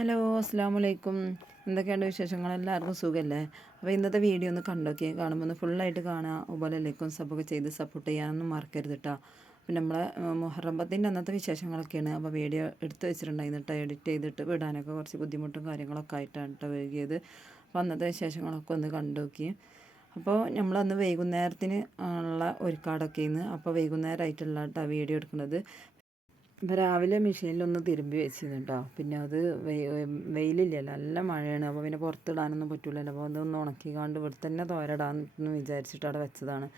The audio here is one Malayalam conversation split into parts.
ഹലോ അസ്സാമു അലൈക്കും. എന്തൊക്കെയുണ്ട് വിശേഷങ്ങൾ? എല്ലാവർക്കും സുഖമല്ലേ? അപ്പോൾ ഇന്നത്തെ വീഡിയോ ഒന്ന് കണ്ടോക്കി. കാണുമ്പോൾ ഒന്ന് ഫുള്ളായിട്ട് കാണുക. അതുപോലെ ലൈക്കും സബ്ബൊക്കെ ചെയ്ത് സപ്പോർട്ട് ചെയ്യാനൊന്നും മറക്കരുത് കേട്ടോ. പിന്നെ നമ്മളെ മുഹറം പത്തിൻ്റെ അന്നത്തെ വിശേഷങ്ങളൊക്കെയാണ്. അപ്പോൾ വീഡിയോ എടുത്ത് വെച്ചിട്ടുണ്ടായിരുന്നു കേട്ടോ. എഡിറ്റ് ചെയ്തിട്ട് വിടാനൊക്കെ കുറച്ച് ബുദ്ധിമുട്ടും കാര്യങ്ങളൊക്കെ ആയിട്ടാണ് കേട്ടോ വൈകിയത്. അപ്പോൾ അന്നത്തെ വിശേഷങ്ങളൊക്കെ ഒന്ന് കണ്ടോക്കി. അപ്പോൾ നമ്മളന്ന് വൈകുന്നേരത്തിന് ഉള്ള ഒരുക്കാടൊക്കെ ഇന്ന്. അപ്പോൾ വൈകുന്നേരമായിട്ടുള്ള കേട്ടോ വീഡിയോ എടുക്കുന്നത്. ഇപ്പോൾ രാവിലെ മെഷീനിലൊന്ന് തിരുമ്പി വെച്ചിരുന്നു കേട്ടോ. പിന്നെ അത് വെയിലില്ലല്ലോ, നല്ല മഴയാണ്. അപ്പോൾ പിന്നെ പുറത്തിടാനൊന്നും പറ്റില്ലല്ലോ. അപ്പോൾ അതൊന്ന് ഉണക്കിക്കാണ്ട് ഇവിടെ തന്നെ തോരടാന്ന് വിചാരിച്ചിട്ട് അവിടെ വെച്ചതാണ്.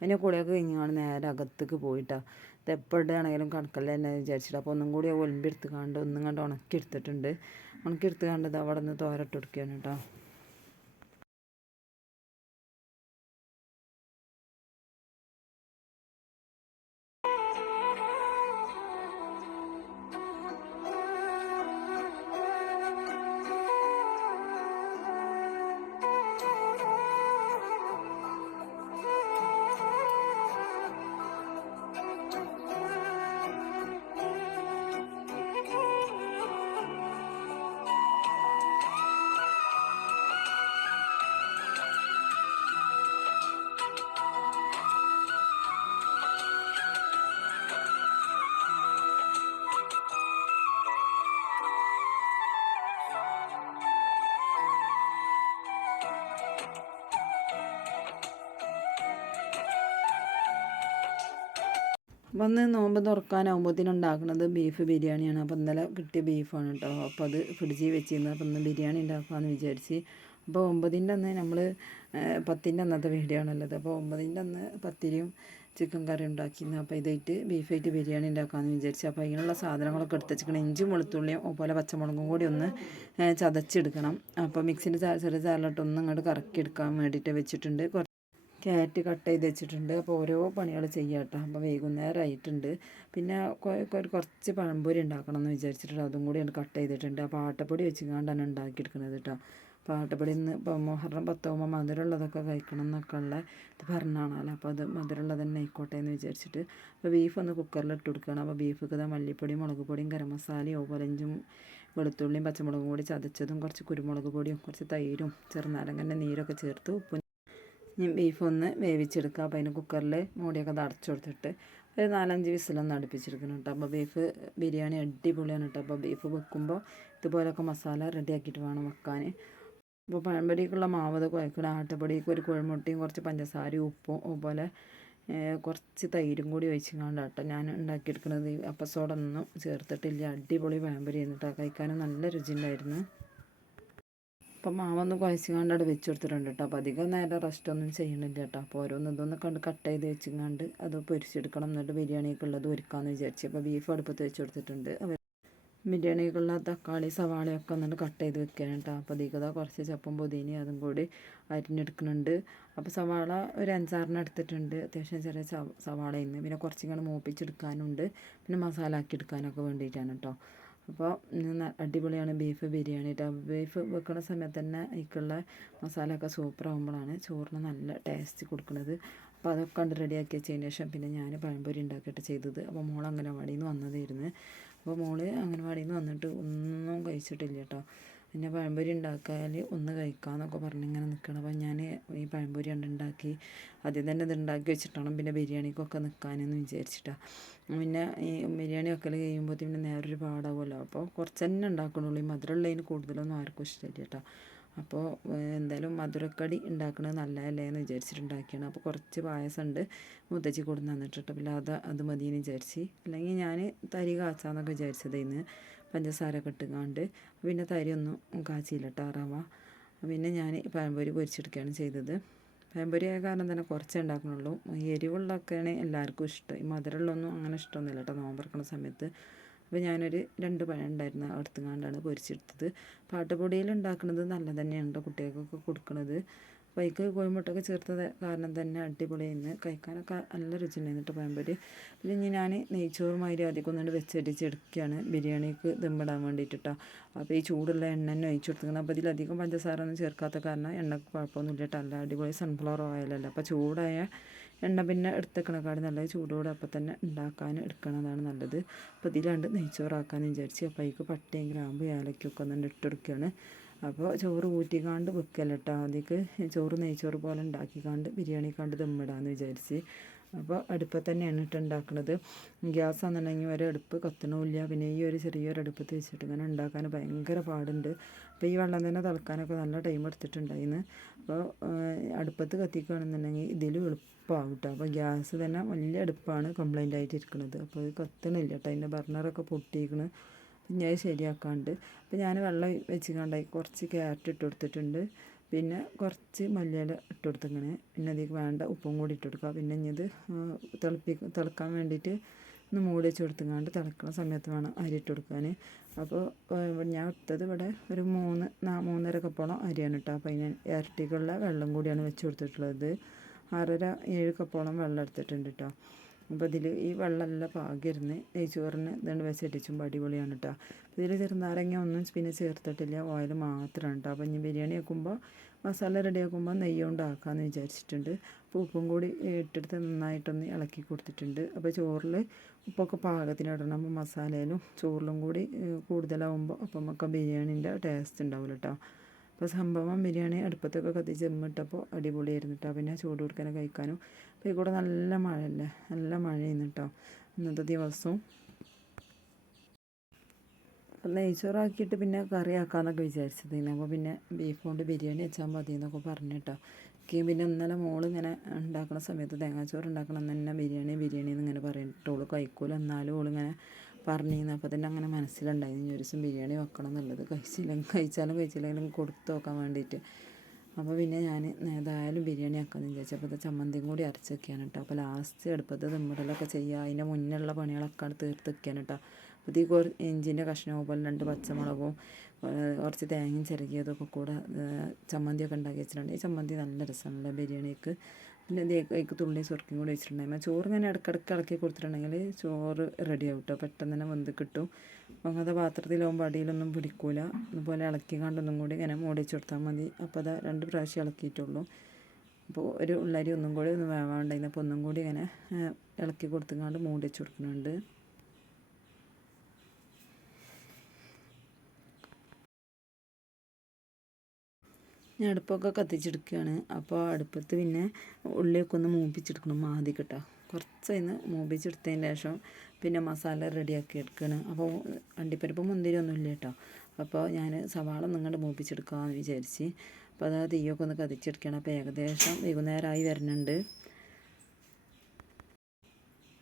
പിന്നെ കുളിയൊക്കെ കഴിഞ്ഞാണ് നേരെ അകത്തേക്ക് പോയിട്ടാണ്. ഇത് എപ്പോൾ ഇടുകയാണെങ്കിലും കണക്കല്ല തന്നെ വിചാരിച്ചിട്ട്. അപ്പോൾ ഒന്നും കൂടി ഒലിമ്പി എടുത്തുകാണ്ട് ഒന്നും കണ്ട് ഉണക്കിയെടുത്തിട്ടുണ്ട്. ഉണക്കിയെടുത്തുകാണ്ട് ഇത് അവിടെ നിന്ന് തോരട്ട് കൊടുക്കുകയാണ് കേട്ടോ. വന്ന് നോമ്പ് തുറക്കാനാകുമ്പോഴത്തേനും ഉണ്ടാക്കുന്നത് ബീഫ് ബിരിയാണിയാണ്. അപ്പോൾ ഇന്നലെ കിട്ടിയ ബീഫാണ് കേട്ടോ. അപ്പോൾ അത് ഫ്രിഡ്ജിൽ വെച്ചിരുന്നു. അപ്പോൾ ഇന്ന് ബിരിയാണി ഉണ്ടാക്കാമെന്ന് വിചാരിച്ച്. അപ്പോൾ 9-ൻ്റെ അന്ന് നമ്മൾ 10-ൻ്റെ അന്നത്തെ വീഡിയോ ആണുള്ളത്. അപ്പോൾ 9-ൻ്റെ അന്ന് പത്തിരിയും ചിക്കൻ കറി ഉണ്ടാക്കിയിരുന്നു. അപ്പോൾ ഇതായിട്ട് ബീഫായിട്ട് ബിരിയാണി ഉണ്ടാക്കാമെന്ന് വിചാരിച്ചു. അപ്പോൾ അതിനുള്ള സാധനങ്ങളൊക്കെ എടുത്ത് വെച്ചിരിക്കണം. ഇഞ്ചും വെളുത്തുള്ളിയും അതുപോലെ പച്ചമുളകും കൂടി ഒന്ന് ചതച്ചെടുക്കണം. അപ്പോൾ മിക്സിൻ്റെ ചെറിയ ചാറിലോട്ടൊന്നും ഇങ്ങോട്ട് കറക്കി എടുക്കാൻ വേണ്ടിയിട്ട് വെച്ചിട്ടുണ്ട്. ക്യാരറ്റ് കട്ട് ചെയ്ത് വെച്ചിട്ടുണ്ട്. അപ്പോൾ ഓരോ പണികൾ ചെയ്യാം കേട്ടോ. അപ്പോൾ വൈകുന്നേരം ആയിട്ടുണ്ട്. പിന്നെ കുറച്ച് പഴംപൊരി ഉണ്ടാക്കണം എന്ന് വിചാരിച്ചിട്ടുണ്ട്. അതും കൂടി കട്ട് ചെയ്തിട്ടുണ്ട്. അപ്പോൾ ആട്ടപ്പൊടി വെച്ചുകൊണ്ടാണ് ഉണ്ടാക്കിയെടുക്കുന്നത് കേട്ടോ. അപ്പോൾ ആട്ടപ്പൊടി ഇന്ന് ഇപ്പോൾ മുഹറം 10 മധുരമുള്ളതൊക്കെ കഴിക്കണം എന്നൊക്കെ ഉള്ള ഇത് പറഞ്ഞാണല്ലോ. അപ്പോൾ അത് മധുരമുള്ളത് തന്നെ ആയിക്കോട്ടെ എന്ന് വിചാരിച്ചിട്ട് അപ്പോൾ ബീഫ് ഒന്ന് കുക്കറിലിട്ട് കൊടുക്കുകയാണ്. അപ്പോൾ ബീഫൊക്കെ മല്ലിപ്പൊടിയും മുളക് പൊടിയും ഗരം മസാലയും ഓലഞ്ചും വെളുത്തുള്ളിയും പച്ചമുളകും കൂടി ചതച്ചതും കുറച്ച് കുരുമുളക് പൊടിയും കുറച്ച് തൈരും ചെറുനാരങ്ങൻ്റെ നീരൊക്കെ ചേർത്ത് ഉപ്പും ബീഫ് ഒന്ന് വേവിച്ചെടുക്കുക. അപ്പോൾ അതിന് കുക്കറിൽ മൂടിയൊക്കെ അത് അടച്ചു കൊടുത്തിട്ട് ഒരു 4-5 വിസിലൊന്ന് അടുപ്പിച്ചെടുക്കണം കേട്ടോ. അപ്പോൾ ബീഫ് ബിരിയാണി അടിപൊളിയാണ് കേട്ടോ. അപ്പോൾ ബീഫ് വെക്കുമ്പോൾ ഇതുപോലെയൊക്കെ മസാല റെഡിയാക്കിയിട്ട് വേണം വെക്കാൻ. അപ്പോൾ പഴംപൊടിക്കുള്ള മാവ് കുഴക്കണം. ആട്ടപ്പൊടിക്ക് ഒരു കുഴമുട്ടയും കുറച്ച് പഞ്ചസാരയും ഉപ്പും അതുപോലെ കുറച്ച് തൈരും കൂടി ഒഴിച്ചിങ്ങാണ്ട് കേട്ടോ ഞാൻ ഉണ്ടാക്കിയെടുക്കുന്നത്. അപ്പസോഡ ഒന്നും ചേർത്തിട്ടില്ല. അടിപൊളി പഴംപൊരി ആയിരുന്നു കഴിക്കാനും നല്ല രുചിയുണ്ടായിരുന്നു. അപ്പം മാവൊന്ന് കുഴച്ചിങ്ങാണ്ട് അവിടെ വെച്ച് കൊടുത്തിട്ടുണ്ട് കേട്ടോ. അപ്പോൾ അധികം നേരം റെസ്റ്റൊന്നും ചെയ്യണില്ല കേട്ടോ. അപ്പോൾ ഓരോന്ന് ഇതൊന്ന് കട്ട് ചെയ്ത് വെച്ചിങ്ങാണ്ട് അത് പൊരിച്ചെടുക്കണം. എന്നിട്ട് ബിരിയാണിക്കുള്ളത് ഒരുക്കാമെന്ന് വിചാരിച്ചു. അപ്പോൾ ബീഫ് അടുപ്പത്ത് വെച്ച് കൊടുത്തിട്ടുണ്ട്. ബിരിയാണിക്കുള്ള തക്കാളി സവാളയൊക്കെ ഒന്നിട്ട് കട്ട് ചെയ്ത് വെക്കുകയാണ് കേട്ടോ. അപ്പോൾ അതിക്കതാ കുറച്ച് ചപ്പും പൊതിനി അതും കൂടി അരിഞ്ഞെടുക്കുന്നുണ്ട്. അപ്പോൾ സവാള ഒരു 5-6 എടുത്തിട്ടുണ്ട്. അത്യാവശ്യം ചെറിയ സവാള ഇന്ന് പിന്നെ കുറച്ചിങ്ങനെ മൂപ്പിച്ചെടുക്കാനുണ്ട്. പിന്നെ മസാല ആക്കി എടുക്കാനൊക്കെ വേണ്ടിയിട്ടാണ് കേട്ടോ. അപ്പോൾ അടിപൊളിയാണ് ബീഫ് ബിരിയാണി കേട്ടോ. ബീഫ് വെക്കുന്ന സമയത്ത് തന്നെ അതിലേക്കുള്ള മസാലയൊക്കെ സൂപ്പറാകുമ്പോഴാണ് ചോറിന് നല്ല ടേസ്റ്റ് കൊടുക്കുന്നത്. അപ്പോൾ അതൊക്കെ കണ്ട് റെഡിയാക്കി വെച്ചതിന് ശേഷം പിന്നെ ഞാൻ പഴംപൊരി ഉണ്ടാക്കിയിട്ട് ചെയ്തത്. അപ്പോൾ മോൾ അംഗനവാടിയിൽ നിന്ന് വന്നതായിരുന്നു. അപ്പോൾ മോൾ അംഗനവാടിയിൽ നിന്ന് വന്നിട്ട് ഒന്നും കഴിച്ചിട്ടില്ല കേട്ടോ. പിന്നെ പഴംപൊരി ഉണ്ടാക്കിയാൽ ഒന്ന് കഴിക്കാമെന്നൊക്കെ പറഞ്ഞിങ്ങനെ നിൽക്കണം. അപ്പോൾ ഞാൻ ഈ പഴംപൊരി ഉണ്ടാക്കി ആദ്യം തന്നെ ഇത് ഉണ്ടാക്കി വെച്ചിട്ടാണ് പിന്നെ ബിരിയാണിക്കൊക്കെ നിൽക്കാനെന്ന് വിചാരിച്ചിട്ടാണ്. പിന്നെ ഈ ബിരിയാണി വെക്കൽ കഴിയുമ്പോൾ പിന്നെ നേരൊരു പാടാവുമല്ലോ. അപ്പോൾ കുറച്ച് തന്നെ ഉണ്ടാക്കണുള്ളൂ. ഈ മധുരമുള്ളതിന് കൂടുതലൊന്നും ആർക്കും ഇഷ്ടമില്ല കേട്ടോ. അപ്പോൾ എന്തായാലും മധുരക്കടി ഉണ്ടാക്കുന്നത് നല്ലതല്ലേ എന്ന് വിചാരിച്ചിട്ടുണ്ടാക്കിയാണ്. അപ്പോൾ കുറച്ച് പായസമുണ്ട് മുത്തച്ഛി കൊടുന്ന് തന്നിട്ട്. പിന്നെ അത് മതിയെന്ന് വിചാരിച്ച്. അല്ലെങ്കിൽ ഞാൻ തരി കാച്ചാന്നൊക്കെ വിചാരിച്ചതേന്ന് പഞ്ചസാരയൊക്കെ ഇട്ടുകൊണ്ട്. പിന്നെ തരി ഒന്നും കാച്ചിയില്ല കേട്ടോ റവ. പിന്നെ ഞാൻ പഴംപൊരി പൊരിച്ചെടുക്കുകയാണ് ചെയ്തത്. പഴംപൊരി ആയ കാരണം തന്നെ കുറച്ചേ ഉണ്ടാക്കണുള്ളൂ. എരിവുള്ളതൊക്കെയാണ് എല്ലാവർക്കും ഇഷ്ടം. ഈ മധുരമുള്ളതൊന്നും അങ്ങനെ ഇഷ്ടമൊന്നുമില്ല കേട്ടോ നോമ്പറക്കണ സമയത്ത്. അപ്പോൾ ഞാനൊരു 2 പഴം ഉണ്ടായിരുന്നു എടുത്തുകൊണ്ടാണ് പൊരിച്ചെടുത്തത്. പാട്ടുപൊടിയിൽ ഉണ്ടാക്കുന്നത് നല്ല തന്നെയാണ് കുട്ടികൾക്കൊക്കെ കൊടുക്കുന്നത്. അപ്പോൾ അതിക്ക് കോഴിമുട്ടൊക്കെ ചേർത്തത് കാരണം തന്നെ അടിപൊളിയായിരുന്നു. കഴിക്കാനൊക്കെ നല്ല രുചിയുണ്ടായിരുന്നു കേട്ടോ പഴംപൊരി. പിന്നെ ഞാൻ നെയ്ച്ചോറുമാതിരി അധികം ഒന്നുകൊണ്ട് വെച്ചടിച്ചെടുക്കുകയാണ് ബിരിയാണിക്ക് ദമ്മിടാൻ വേണ്ടിയിട്ടോ. അപ്പോൾ ഈ ചൂടുള്ള എണ്ണ തന്നെ ഒഴിച്ചു കൊടുക്കണം. അപ്പോൾ ഇതിലധികം പഞ്ചസാര ഒന്നും ചേർക്കാത്ത കാരണം എണ്ണക്ക് കുഴപ്പമൊന്നുമില്ല കേട്ടോ. നല്ല അടിപൊളി സൺഫ്ലവർ ഓയിലല്ല. അപ്പോൾ ചൂടായ എണ്ണ പിന്നെ എടുത്തേക്കണക്കാട് നല്ലത് ചൂടോടെ അപ്പം തന്നെ ഉണ്ടാക്കാൻ എടുക്കണതാണ് നല്ലത്. അപ്പോൾ ഇതിലാണ്ട് നെയ്ച്ചോറാക്കാമെന്ന് വിചാരിച്ചു. അപ്പോൾ അതിലേക്ക് പട്ടയും ഗ്രാമ്പും ഏലക്കൊക്കെ ഒന്ന് ഇട്ടെടുക്കുകയാണ്. അപ്പോൾ ചോറ് ഊറ്റിക്കാണ്ട് വെക്കല്ല കേട്ടോ. അതിലേക്ക് ചോറ് നെയ്ച്ചോറ് പോലെ ഉണ്ടാക്കിക്കാണ്ട് ബിരിയാണിക്കാണ്ട് ദമ്മിടാമെന്ന് വിചാരിച്ച്. അപ്പോൾ അടുപ്പത്ത് തന്നെയാണ് ഉണ്ടാക്കുന്നത്. ഗ്യാസ് ആണെന്നുണ്ടെങ്കിൽ ഒരടുപ്പ് കത്തണമില്ല. പിന്നെ ഈ ഒരു ചെറിയൊരു അടുപ്പത്ത് വെച്ചിട്ട് ഇങ്ങനെ ഉണ്ടാക്കാൻ ഭയങ്കര പാടുണ്ട്. അപ്പോൾ ഈ വെള്ളം തന്നെ തിളക്കാനൊക്കെ നല്ല ടൈം എടുത്തിട്ടുണ്ടായിരുന്നു. അപ്പോൾ അടുപ്പത്ത് കത്തിക്കുകയാണെന്നുണ്ടെങ്കിൽ ഇതിൽ എളുപ്പമാവും കേട്ടോ. അപ്പോൾ ഗ്യാസ് തന്നെ വലിയ അടുപ്പാണ് കംപ്ലൈൻ്റ് ആയിട്ട് ഇരിക്കുന്നത്. അപ്പോൾ ഇത് കത്തണില്ല കേട്ടോ. അതിൻ്റെ ബർണറൊക്കെ പൊട്ടിയിരിക്കണ്. പിന്നെ അത് ശരിയാക്കാണ്ട് അപ്പോൾ ഞാൻ വെള്ളം വെച്ച് കുറച്ച് ക്യാരറ്റ് ഇട്ട് കൊടുത്തിട്ടുണ്ട്. പിന്നെ കുറച്ച് മല്ലിയില ഇട്ട് കൊടുത്തിങ്ങനെ. പിന്നെ അതിലേക്ക് വേണ്ട ഉപ്പും കൂടി ഇട്ട് കൊടുക്കുക. പിന്നെ ഇനി ഇത് തിളക്കാൻ വേണ്ടിയിട്ട് ഒന്ന് മൂടി വെച്ച് കൊടുത്തുകൊണ്ട് തിളക്കുന്ന സമയത്ത് വേണം അരി ഇട്ട് കൊടുക്കാൻ. അപ്പോൾ ഞാൻ ഇട്ടത് ഇവിടെ ഒരു 3-3.5 കപ്പോളം അരിയാണ് കേട്ടോ. അപ്പോൾ അതിന് ഇരട്ടിക്കുള്ള വെള്ളം കൂടിയാണ് വെച്ച് കൊടുത്തിട്ടുള്ളത്. 6.5-7 കപ്പോളം വെള്ളം എടുത്തിട്ടുണ്ട് കേട്ടോ. അപ്പോൾ ഇതിൽ ഈ വെള്ളമെല്ലാം പാകിരുന്ന് നെയ്ച്ചോറിന് ഇതുകൊണ്ട് വെച്ചടിച്ചുമ്പോൾ അടിപൊളിയാണ് കേട്ടോ. ഇതിൽ ചെറുനാരങ്ങ ഒന്നും പിന്നെ ചേർത്തിട്ടില്ല, ഓയിൽ മാത്രമാണ് കേട്ടോ. അപ്പോൾ ഇനി ബിരിയാണി വെക്കുമ്പോൾ മസാല റെഡി ആക്കുമ്പോൾ നെയ്യ് കൊണ്ടാക്കാമെന്ന് വിചാരിച്ചിട്ടുണ്ട്. അപ്പോൾ ഉപ്പും കൂടി ഇട്ടെടുത്ത് നന്നായിട്ടൊന്ന് ഇളക്കി കൊടുത്തിട്ടുണ്ട്. അപ്പോൾ ചോറിൽ ഉപ്പൊക്കെ പാകത്തിന് ഇടണം. അപ്പോൾ മസാലയിലും ചോറിലും കൂടി കൂടുതലാവുമ്പോൾ അപ്പം നമുക്ക് ബിരിയാണീൻ്റെ ടേസ്റ്റ് ഉണ്ടാവില്ല കേട്ടോ. അപ്പോൾ സംഭവം ബിരിയാണി അടുപ്പത്തൊക്കെ കത്തിച്ച് ദമ്മിട്ടപ്പോൾ അടിപൊളിയായിരുന്നു കേട്ടോ. പിന്നെ ചൂട് കൊടുക്കാനും കഴിക്കാനും. അപ്പോൾ ഈ കൂടെ നല്ല മഴയല്ലേ, നല്ല മഴയായിരുന്നു കേട്ടോ ഇന്നത്തെ ദിവസവും. അപ്പം നെയ്ച്ചോറാക്കിയിട്ട് പിന്നെ കറി ആക്കാമെന്നൊക്കെ വിചാരിച്ചത്. അപ്പോൾ പിന്നെ ബീഫ് കൊണ്ട് ബിരിയാണി വെച്ചാൽ മതി എന്നൊക്കെ പറഞ്ഞു കേട്ടോ. പിന്നെ ഇന്നലെ മോളിങ്ങനെ ഉണ്ടാക്കുന്ന സമയത്ത് തേങ്ങാച്ചോറ് ഉണ്ടാക്കണം എന്ന് തന്നെ ബിരിയാണി എന്ന് ഇങ്ങനെ പറഞ്ഞിട്ട് ഓള് കഴിക്കൂല. എന്നാലും ഓളിങ്ങനെ പറഞ്ഞിരുന്നു. അപ്പോൾ തന്നെ അങ്ങനെ മനസ്സിലുണ്ടായിരുന്നു ഒരു ദിവസം ബിരിയാണി വെക്കണം എന്നുള്ളത്. കഴിച്ചില്ലെങ്കിലും കൊടുത്തു നോക്കാൻ വേണ്ടിയിട്ട്. അപ്പോൾ പിന്നെ ഞാൻ ഏതായാലും ബിരിയാണി ആക്കാമെന്ന് വിചാരിച്ചു. അപ്പോൾ ഇത് ചമ്മന്തിയും കൂടി അരച്ച് വെക്കുകയാണ് കേട്ടോ. അപ്പോൾ ലാസ്റ്റ് അടുപ്പത്ത് ദമ്മിടലൊക്കെ ചെയ്യുക, അതിൻ്റെ മുന്നിലുള്ള പണികളൊക്കെ തീർത്ത് വെക്കുകയാണ് കേട്ടോ. അപ്പോൾ ഈ ഇഞ്ചിൻ്റെ കഷ്ണവും പോലെ 2 പച്ചമുളകും കുറച്ച് തേങ്ങയും ചിരകിയതൊക്കെ കൂടെ ചമ്മന്തിയൊക്കെ ഉണ്ടാക്കി വെച്ചിട്ടുണ്ട്. ഈ ചമ്മന്തി നല്ല രസമുള്ള ബിരിയാണിക്ക്. പിന്നെ ഇതിലേക്ക് തുള്ളി സുർക്കയും കൂടി വെച്ചിട്ടുണ്ടായിരുന്നു. ചോറ് ഇങ്ങനെ ഇടയ്ക്കിടയ്ക്ക് ഇളക്കി കൊടുത്തിട്ടുണ്ടെങ്കിൽ ചോറ് റെഡി ആവും കേട്ടോ. പെട്ടെന്ന് തന്നെ വെന്ത് കിട്ടും. അങ്ങനത്തെ പാത്രത്തിലാവുമ്പോൾ അടിയിലൊന്നും പിടിക്കൂല. അതുപോലെ ഇളക്കി കണ്ടൊന്നും കൂടി ഇങ്ങനെ മൂടി വെച്ച് കൊടുത്താൽ മതി. അപ്പോൾ അത് 2 പ്രാവശ്യം ഇളക്കിയിട്ടുള്ളൂ. അപ്പോൾ ഒരു ഉള്ളരി ഒന്നും കൂടി ഒന്ന് വേവാണ്ടായിരുന്നു. അപ്പോൾ ഒന്നും കൂടി ഇങ്ങനെ ഇളക്കി കൊടുത്തുകൊണ്ട് മൂടി വെച്ച് കൊടുക്കുന്നുണ്ട്. ഞാൻ അടുപ്പൊക്കെ കത്തിച്ചെടുക്കുകയാണ്. അപ്പോൾ അടുപ്പത്ത് പിന്നെ ഉള്ളിയൊക്കെ ഒന്ന് മൂപ്പിച്ചെടുക്കണം ആദ്യം കേട്ടോ. കുറച്ചതിന് മൂപ്പിച്ചെടുത്തതിന് ശേഷം പിന്നെ മസാല റെഡിയാക്കി എടുക്കുകയാണ്. അപ്പോൾ അണ്ടിപ്പരിപ്പ് മുന്തിരി ഒന്നും ഇല്ല കേട്ടോ. അപ്പോൾ ഞാൻ സവാള നിങ്ങളുടെ മൂപ്പിച്ചെടുക്കാമെന്ന് വിചാരിച്ച്. അപ്പോൾ അത് തീയൊക്കെ ഒന്ന് കത്തിച്ചെടുക്കുകയാണ്. അപ്പോൾ ഏകദേശം വൈകുന്നേരമായി വരുന്നുണ്ട്.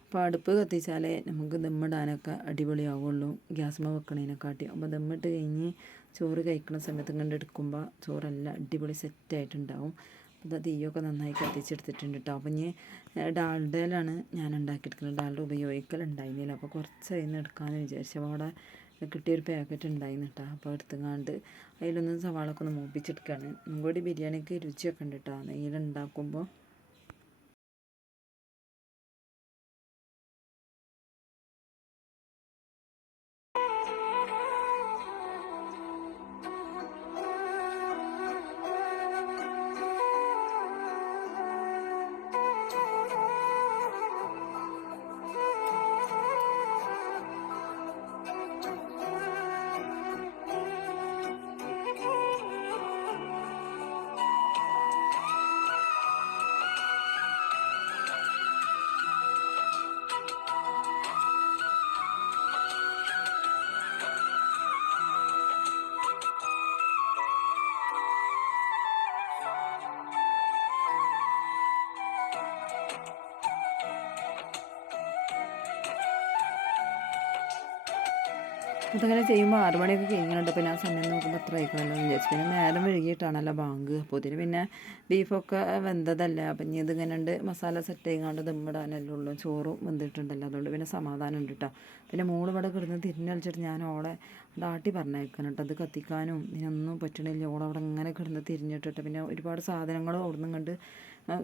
അപ്പോൾ അടുപ്പ് കത്തിച്ചാലേ നമുക്ക് ദമ്മിടാനൊക്കെ അടിപൊളിയാവുള്ളൂ ഗ്യാസ്മ വെക്കണതിനെക്കാട്ടി. അപ്പോൾ ദമ്മിട്ട് കഴിഞ്ഞ് ചോറ് കഴിക്കുന്ന സമയത്ത് ഇങ്ങനെ എടുക്കുമ്പോൾ ചോറെല്ലാം അടിപൊളി സെറ്റായിട്ടുണ്ടാവും. അപ്പോൾ തീയൊക്കെ നന്നായി കത്തിച്ചെടുത്തിട്ടുണ്ട് കേട്ടോ. അപ്പോൾ ഇനി ഡാൽഡയിലാണ് ഞാൻ ഉണ്ടാക്കിയെടുക്കുന്നത്. ഡാൽഡ ഉപയോഗിക്കലുണ്ടായിരുന്നില്ല. അപ്പോൾ കുറച്ച് അതിന് എടുക്കാമെന്ന് വിചാരിച്ചു. അപ്പോൾ അവിടെ കിട്ടിയൊരു പാക്കറ്റ് ഉണ്ടായിരുന്നു കേട്ടോ. അപ്പോൾ എടുത്തുകൊണ്ട് അതിലൊന്ന് സവാളൊക്കെ ഒന്ന് മൂപ്പിച്ചെടുക്കുകയാണ്. കൂടി ബിരിയാണിക്ക് രുചിയൊക്കെ ഉണ്ട് കേട്ടോ നെയ്യിലുണ്ടാക്കുമ്പോൾ. അതങ്ങനെ ചെയ്യുമ്പോൾ 6 മണിയൊക്കെ കഴിഞ്ഞിട്ടുണ്ട്. പിന്നെ ആ സമയം നോക്കുമ്പോൾ എത്ര ആയിക്കണല്ലോ എന്ന് വിചാരിച്ചു. പിന്നെ നേരം വൈകിട്ടാണല്ലോ ബാങ്ക്. അപ്പോൾ ഇതിന് പിന്നെ ബീഫൊക്കെ വെന്തതല്ല. അപ്പം ഇനി ഇതിങ്ങനെ ഉണ്ട് മസാല സെറ്റ് ചെയ്യാണ്ട് ദമ്മിടാനല്ലേ ഉള്ളൂ. ചോറും വെന്തിട്ടുണ്ടല്ലോ. അതുകൊണ്ട് പിന്നെ സമാധാനം ഉണ്ട് കേട്ടോ. പിന്നെ മോള് ഇവിടെ കിടന്ന് തിരിഞ്ഞളിച്ചിട്ട് ഞാൻ ഓളെ ഡാട്ടി പറഞ്ഞേക്കണം കേട്ടോ. അത് കത്തിക്കാനും ഇതിനൊന്നും പറ്റണില്ല. ഓളവിടെ ഇങ്ങനെ കിടന്ന് തിരിഞ്ഞിട്ടിട്ട് പിന്നെ ഒരുപാട് സാധനങ്ങളും അവിടെ നിന്ന് കണ്ട്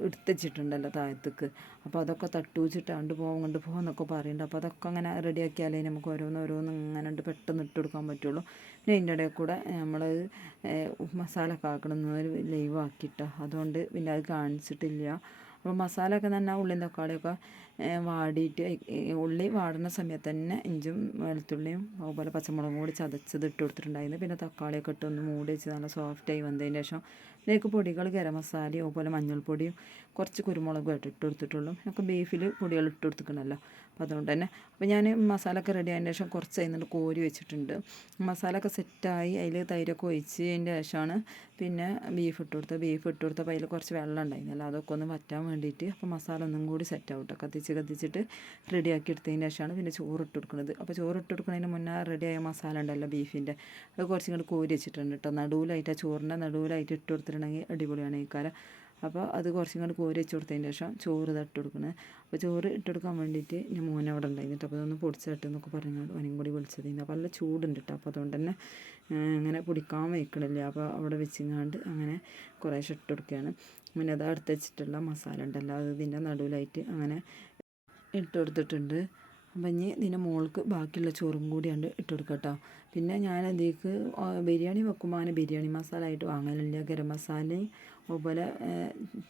എടുത്തുവെച്ചിട്ടുണ്ടല്ലോ താഴത്തേക്ക്. അപ്പോൾ അതൊക്കെ തട്ടൂച്ചിട്ടാണ്ട് കൊണ്ട് പോകുമെന്നൊക്കെ പറയുന്നുണ്ട്. അപ്പോൾ അതൊക്കെ അങ്ങനെ റെഡിയാക്കിയാലേ നമുക്ക് ഓരോന്ന് ഇങ്ങനെ പെട്ടെന്ന് ഇട്ട് കൊടുക്കാൻ പറ്റുള്ളൂ. പിന്നെ അതിൻ്റെ ഇടയിൽ കൂടെ നമ്മൾ മസാല ഒക്കെ ആക്കണമെന്ന് ലൈവ് ആക്കിയിട്ടോ. അതുകൊണ്ട് പിന്നെ അത് കാണിച്ചിട്ടില്ല. അപ്പോൾ മസാല ഒക്കെ തന്നെ ഉള്ളിയും തക്കാളിയൊക്കെ വാടിയിട്ട് ഉള്ളി വാടുന്ന സമയത്ത് തന്നെ ഇഞ്ചും വെളുത്തുള്ളിയും അതുപോലെ പച്ചമുളകും കൂടി ചതച്ചത് ഇട്ട് കൊടുത്തിട്ടുണ്ടായിരുന്നു. പിന്നെ തക്കാളിയൊക്കെ ഇട്ട് ഒന്ന് മൂടി വെച്ച് നല്ല സോഫ്റ്റായി വന്നതിന് ശേഷം ഇതിലേക്ക് പൊടികൾ ഗരം മസാലയും അതുപോലെ മഞ്ഞൾപ്പൊടിയും കുറച്ച് കുരുമുളകും ഇട്ട് കൊടുത്തിട്ടുള്ളൂ. ഒക്കെ ബീഫിൽ പൊടികൾ ഇട്ട് കൊടുത്തിക്കണമല്ലോ, അപ്പോൾ അതുകൊണ്ട് തന്നെ അപ്പോൾ ഞാൻ മസാല ഒക്കെ റെഡി ആയതിന് ശേഷം കുറച്ച് അതിൽ കോരി വെച്ചിട്ടുണ്ട്. മസാല ഒക്കെ സെറ്റായി അതിൽ തൈരൊക്കെ ഒഴിച്ചതിൻ്റെ ശേഷമാണ് പിന്നെ ബീഫ് ഇട്ട് കൊടുത്തപ്പോൾ അതിൽ കുറച്ച് വെള്ളം ഉണ്ടായിരുന്നല്ലോ, അതൊക്കെ ഒന്ന് വറ്റാൻ വേണ്ടിയിട്ട്. അപ്പോൾ മസാല ഒന്നും കൂടി സെറ്റാവും കേട്ടോ. കത്തിച്ചിട്ട് റെഡിയാക്കി എടുത്തതിന് ശേഷമാണ് പിന്നെ ചോറ് ഇട്ട് കൊടുക്കുന്നത്. അപ്പോൾ ചോറ് ഇട്ട് കൊടുക്കുന്നതിന് മുന്നേ റെഡിയായ മസാല ഉണ്ടല്ലോ ബീഫിൻ്റെ, അത് കുറച്ചും കൂടി കോരി വെച്ചിട്ടുണ്ട് കേട്ടോ. നടുവിലായിട്ട് ചോറിൻ്റെ നടുവിലായിട്ട് ഇട്ട് കൊടുത്തിട്ടുണ്ടെങ്കിൽ അടിപൊളിയാണ് ഈ കാലം. അപ്പോൾ അത് കുറച്ചും കൂടി കോരി വെച്ച് കൊടുത്തതിന് ശേഷം ചോറ് ഇട്ട് കൊടുക്കുന്നത്. അപ്പോൾ ചോറ് ഇട്ടെടുക്കാൻ വേണ്ടിയിട്ട് ഞാൻ മോനെ അവിടെ ഉണ്ടായിരുന്നു. അപ്പോൾ അതൊന്ന് പൊടിച്ചിട്ട് എന്നൊക്കെ പറഞ്ഞാൽ അവനും കൂടി വിളിച്ചതിന്. അപ്പോൾ നല്ല ചൂടുണ്ട് കേട്ടോ. അപ്പോൾ അതുകൊണ്ട് തന്നെ അങ്ങനെ പൊടിക്കാൻ വയ്ക്കണില്ല. അപ്പോൾ അവിടെ വെച്ചിങ്ങാണ്ട് അങ്ങനെ കുറേശ്ശെ ഇട്ട് കൊടുക്കുകയാണ്. പിന്നെ അത് അടുത്ത് വെച്ചിട്ടുള്ള മസാല ഉണ്ടല്ലോ, അത് ഇതിൻ്റെ നടുവിലായിട്ട് അങ്ങനെ ഇട്ട് കൊടുത്തിട്ടുണ്ട്. അപ്പം ഇനി ഇതിൻ്റെ മുകൾക്ക് ബാക്കിയുള്ള ചോറും കൂടിയാണ് ഇട്ട് കൊടുക്കുക കേട്ടോ. പിന്നെ ഞാൻ അതിലേക്ക് ബിരിയാണി വെക്കുമ്പോൾ അങ്ങനെ ബിരിയാണി മസാല ആയിട്ട് വാങ്ങലില്ല. ഗരം മസാലയും അതുപോലെ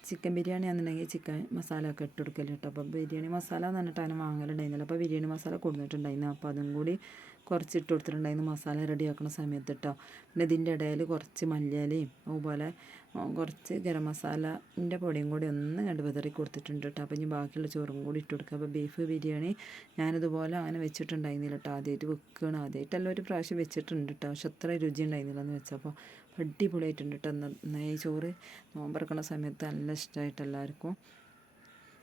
ചിക്കൻ ബിരിയാണി ആണെന്നുണ്ടെങ്കിൽ ചിക്കൻ മസാല ഒക്കെ ഇട്ട് കൊടുക്കല് കേട്ടോ. അപ്പോൾ ബിരിയാണി മസാല എന്ന് പറഞ്ഞിട്ട് അങ്ങനെ വാങ്ങലുണ്ടായിരുന്നില്ല. അപ്പോൾ ബിരിയാണി മസാല കൊടുത്തിട്ടുണ്ടായിരുന്നു. അപ്പോൾ അതും കൂടി കുറച്ച് ഇട്ട് കൊടുത്തിട്ടുണ്ടായിരുന്നു മസാല റെഡിയാക്കുന്ന സമയത്ത് കേട്ടോ. പിന്നെ ഇതിൻ്റെ ഇടയിൽ കുറച്ച് മല്ലിയിലയും അതുപോലെ കുറച്ച് ഗരം മസാലൻ്റെ പൊടിയും കൂടി ഒന്ന് കണ്ട് വിതറി കൊടുത്തിട്ടുണ്ട് കേട്ടോ. അപ്പോൾ ഇനി ബാക്കിയുള്ള ചോറും കൂടി ഇട്ട് കൊടുക്കുക. അപ്പോൾ ബീഫ് ബിരിയാണി ഞാനിതുപോലെ അങ്ങനെ വെച്ചിട്ടുണ്ടായിരുന്നില്ല കേട്ടോ. ആദ്യമായിട്ട് വെക്കുകയാണ്. ആദ്യമായിട്ടല്ല ഒരു പ്രാവശ്യം വെച്ചിട്ടുണ്ട് കേട്ടോ. പക്ഷെ അത്ര രുചി ഉണ്ടായിരുന്നില്ല എന്ന് വെച്ചപ്പോൾ അടിപൊളിയായിട്ടുണ്ട് കേട്ടോ. ഈ ചോറ് നോമ്പറക്കുന്ന സമയത്ത് നല്ല ഇഷ്ടമായിട്ട് എല്ലാവർക്കും.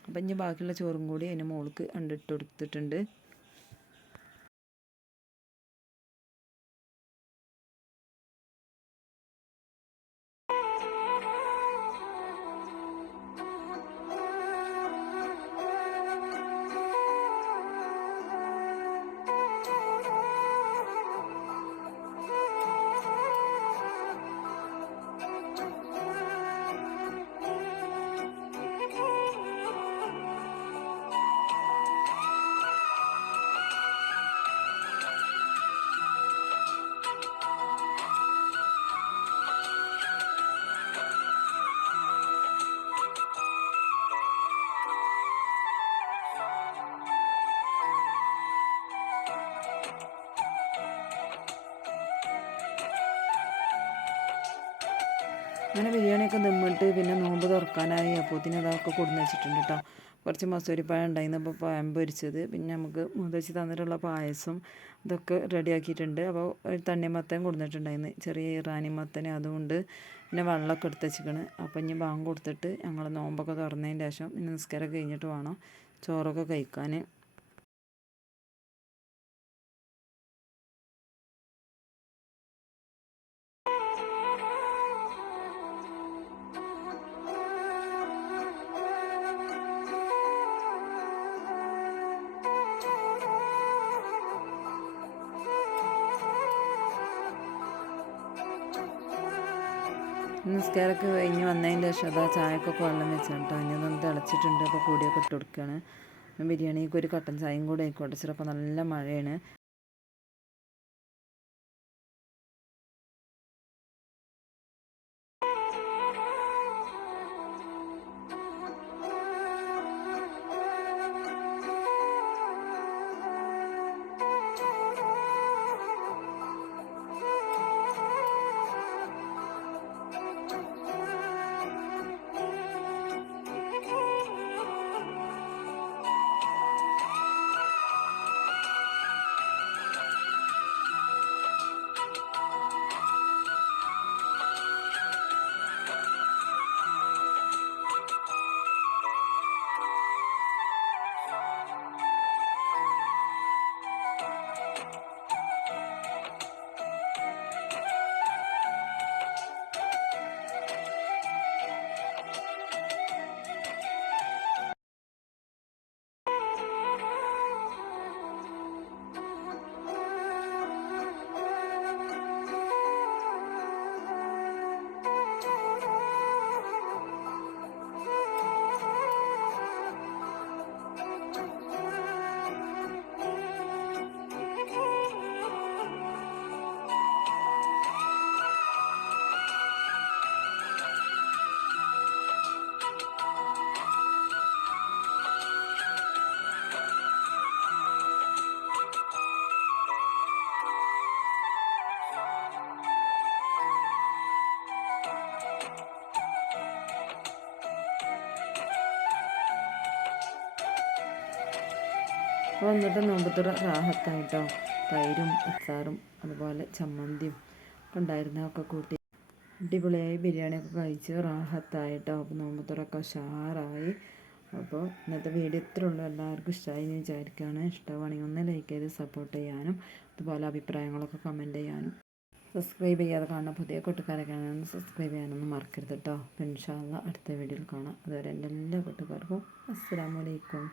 അപ്പം ഇനി ബാക്കിയുള്ള ചോറും കൂടി അതിന് മുകൾക്ക് ഇട്ട് കൊടുത്തിട്ടുണ്ട്. അങ്ങനെ ബിരിയാണിയൊക്കെ ദമ്മിട്ട് പിന്നെ നോമ്പ് തുറക്കാനായി അപ്പോത്തിന് അതൊക്കെ കൊടുന്ന് വെച്ചിട്ടുണ്ട് കേട്ടോ. കുറച്ച് മസൂരിപ്പഴം ഉണ്ടായിരുന്നു, അപ്പോൾ പഴം പൊരിച്ചത്, പിന്നെ നമുക്ക് മുതച്ച് തന്നിട്ടുള്ള പായസം ഇതൊക്കെ റെഡിയാക്കിയിട്ടുണ്ട്. അപ്പോൾ ഒരു തണ്ണിമത്തൻ കൊടുത്തിട്ടുണ്ടായിരുന്നു, ചെറിയ ഇറാനി മത്തന്, അതുകൊണ്ട് പിന്നെ വെള്ളമൊക്കെ എടുത്ത് വെച്ചിരിക്കണ്. അപ്പോൾ ഇനി ബാങ്ക് കൊടുത്തിട്ട് ഞങ്ങൾ നോമ്പൊക്കെ തുറന്നതിന് ശേഷം പിന്നെ നിസ്കാരം കഴിഞ്ഞിട്ട് വേണം ചോറൊക്കെ കഴിക്കാൻ. നിസ്കാരമൊക്കെ കഴിഞ്ഞ് വന്നതിൻ്റെ ശേഷം അതാ ചായക്കൊക്കെ വെള്ളം വെച്ചിട്ടോ. ഇനി ഒന്ന് തിളച്ചിട്ടുണ്ട്. അപ്പോൾ കൂടിയൊക്കെ ഇട്ട് കൊടുക്കുകയാണ്. ബിരിയാണിക്ക് ഒരു കട്ടൻ ചായയും കൂടെ ആയിക്കോട്ടെ. ചിലപ്പോൾ നല്ല മഴയാണ്. അപ്പോൾ എന്നിട്ട് നോമ്പത്തുറ റാഹത്തായിട്ടോ. തൈരും അച്ചാറും അതുപോലെ ചമ്മന്തിയും ഒക്കെ ഉണ്ടായിരുന്നു. ഒക്കെ കൂട്ടി അടിപൊളിയായി ബിരിയാണിയൊക്കെ കഴിച്ച് റാഹത്തായിട്ടോ. അപ്പോൾ നോമ്പത്തുറൊക്കെ ഉഷാറായി. അപ്പോൾ ഇന്നത്തെ വീഡിയോ ഇത്രേ ഉള്ളൂ. എല്ലാവർക്കും ഇഷ്ടമായി എന്ന് വിചാരിക്കുകയാണ്. ഇഷ്ടമാണെങ്കിൽ ഒന്ന് ലൈക്ക് ചെയ്ത് സപ്പോർട്ട് ചെയ്യാനും അതുപോലെ അഭിപ്രായങ്ങളൊക്കെ കമൻറ്റ് ചെയ്യാനും സബ്സ്ക്രൈബ് ചെയ്യാതെ കാണുന്ന പുതിയ കൂട്ടുകാരൊക്കെ ആണെങ്കിൽ സബ്സ്ക്രൈബ് ചെയ്യാനൊന്നും മറക്കരുത് കേട്ടോ. അപ്പോൾ ഇൻഷാ അല്ലാഹ് അടുത്ത വീഡിയോയിൽ കാണാം. അതുവരെ എൻ്റെ എല്ലാ കൂട്ടുകാർക്കും അസ്സലാമു അലൈക്കും.